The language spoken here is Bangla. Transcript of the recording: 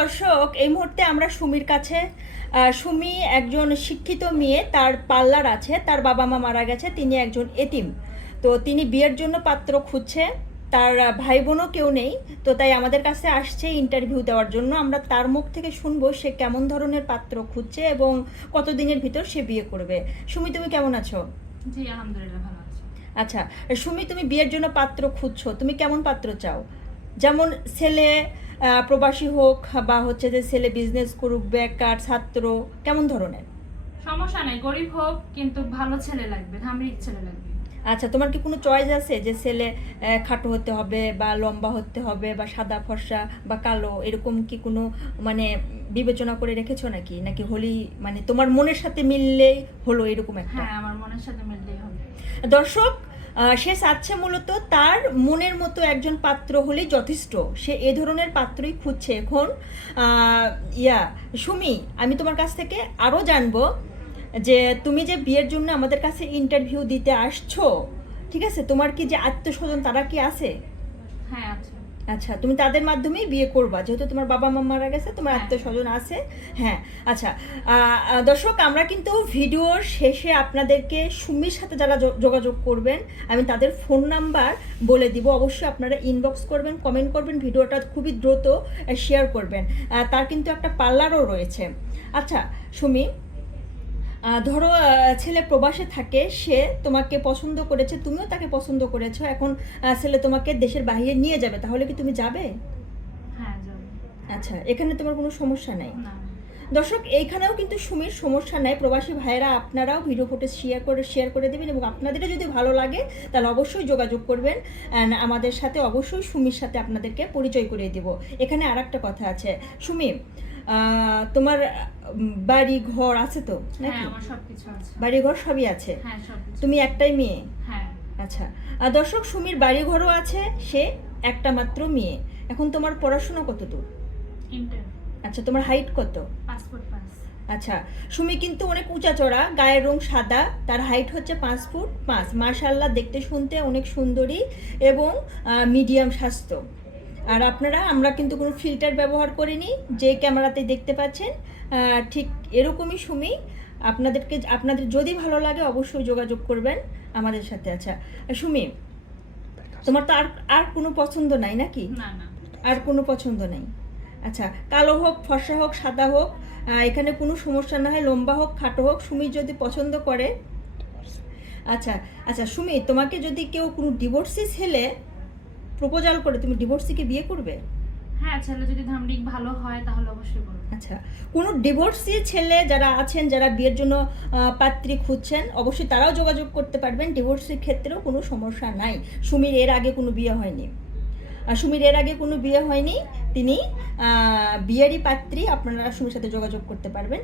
দর্শক এই মুহূর্তে আমরা সুমির কাছে সুমি একজন শিক্ষিত মেয়ে তার পার্লার আছে তার বাবা মা মারা গেছে তিনি একজন এতিম। তো তিনি বিয়ের জন্য পাত্র খুঁজছে তার ভাই বোনও কেউ নেই তো তাই আমাদের কাছে আসছে ইন্টারভিউ দেওয়ার জন্য। আমরা তার মুখ থেকে শুনব সে কেমন ধরনের পাত্র খুঁজছে এবং কতদিনের ভিতর সে বিয়ে করবে। সুমি তুমি কেমন আছো? জি আলহামদুলিল্লাহ ভালো আছি। আচ্ছা সুমি তুমি বিয়ের জন্য পাত্র খুঁজছো তুমি কেমন পাত্র চাও? যেমন ছেলে প্রবাসী হোক বা হচ্ছে যে ছেলে বিজনেস করুক বেকার ছাত্র কেমন ধরনের? সমস্যা নাই গরিব হোক কিন্তু ভালো ছেলে লাগবে ধামরিক ছেলে লাগবে। আচ্ছা তোমার কি কোনো চয়েস আছে যে ছেলে খাটো হতে হবে বা লম্বা হতে হবে বা সাদা ফর্সা বা কালো? এরকম কি কোনো মানে বিবেচনা করে রেখেছো নাকি? নাকি হলি মানে তোমার মনের সাথে মিললেই হলো এরকম একটা? হ্যাঁ আমার মনের সাথে মিললেই হবে দর্শক সে চাচ্ছে মূলত তার মনের মতো একজন পাত্র হলে যথেষ্ট। সে এ ধরনের পাত্রই খুঁজছে। এখন ইয়া, সুমি, আমি তোমার কাছ থেকে আরও জানব যে তুমি যে বিয়ের জন্য আমাদের কাছে ইন্টারভিউ দিতে আসছো, ঠিক আছে? তোমার কি যে আত্মীয় স্বজন তারা কি আছে? হ্যাঁ আছে। আচ্ছা তুমি তাদের মাধ্যমেই বিয়ে করবা। যেহেতু তোমার বাবা মা মারা গেছে তোমার হ্যাঁ। আত্মীয় স্বজন আছে। হ্যাঁ আচ্ছা দর্শক আমরা কিন্তু ভিডিওর শেষে আপনাদেরকে সুমির সাথে যারা যোগাযোগ করবেন আমি তাদের ফোন নাম্বার বলে দিব। অবশ্যই আপনারা ইনবক্স করবেন কমেন্ট করবেন ভিডিওটা খুবই দ্রুত শেয়ার করবেন। তার কিন্তু একটা পার্লারও রয়েছে। আচ্ছা সুমি ধরো ছেলে প্রবাসে থাকে সে তোমাকে পছন্দ করেছে তুমিও তাকে পছন্দ করেছ এখন ছেলে তোমাকে দেশের বাইরে নিয়ে যাবে তাহলে কি তুমি যাবে? হ্যাঁ আচ্ছা এখানে তোমার কোনো সমস্যা নাই? দর্শক এইখানেও কিন্তু সুমির সমস্যা নাই প্রবাসী ভাইয়েরা আপনারাও ভিডিও ফুটেজ শেয়ার করে শেয়ার করে দেবেন এবং আপনাদেরও যদি ভালো লাগে তাহলে অবশ্যই যোগাযোগ করবেন অ্যান্ড আমাদের সাথে অবশ্যই সুমির সাথে আপনাদেরকে পরিচয় করিয়ে দেব। এখানে আর একটা কথা আছে। সুমি তোমার বাড়ি ঘর আছে তো হ্যাঁ নাকি? আছে। বাড়ি ঘর সবই আছে? হ্যাঁ তুমি একটাই মেয়ে? হ্যাঁ। আচ্ছা। আর দর্শক সুমির বাড়ি ঘরও আছে সে একটা মাত্র মেয়ে। এখন তোমার পড়াশোনা কত দূর আচ্ছা তোমার হাইট কত? আচ্ছা সুমি কিন্তু অনেক উঁচা চড়া গায়ের রং সাদা তার হাইট হচ্ছে পাঁচ ফুট পাঁচ। মার্শাল্লাহ দেখতে শুনতে অনেক সুন্দরী এবং মিডিয়াম স্বাস্থ্য। আর আপনারা আমরা কিন্তু কোনো ফিল্টার ব্যবহার করিনি যে ক্যামেরাতে দেখতে পাচ্ছেন। ঠিক এরকমই সুমি আপনাদেরকে আপনাদের যদি ভালো লাগে অবশ্যই যোগাযোগ করবেন আমাদের সাথে। আচ্ছা সুমি তোমার তো আর আর কোনো পছন্দ নাই নাকি? আর কোনো পছন্দ নেই। আচ্ছা কালো হোক ফর্সা হোক সাদা হোক এখানে কোনো সমস্যা না হয় লম্বা হোক খাটো হোক সুমি যদি পছন্দ করে। আচ্ছা আচ্ছা সুমি তোমাকে যদি কেউ কোনো ডিভোর্সি ছেলে প্রপোজাল করে তুমি ডিভোর্সিকে বিয়ে করবে? হ্যাঁ ছেলে যদি ধামরিক ভালো হয় তাহলে অবশ্যই করব। আচ্ছা কোনো ডিভোর্সি ছেলে যারা আছেন যারা বিয়ের জন্য পাত্রী খুঁজছেন অবশ্যই তারাও যোগাযোগ করতে পারবেন। ডিভোর্সির ক্ষেত্রেও কোনো সমস্যা নাই। সুমির এর আগে কোনো বিয়ে হয়নি। আর সুমির এর আগে কোনো বিয়ে হয়নি। তিনি বিয়েরই পাত্রী। আপনারা সুমির সাথে যোগাযোগ করতে পারবেন।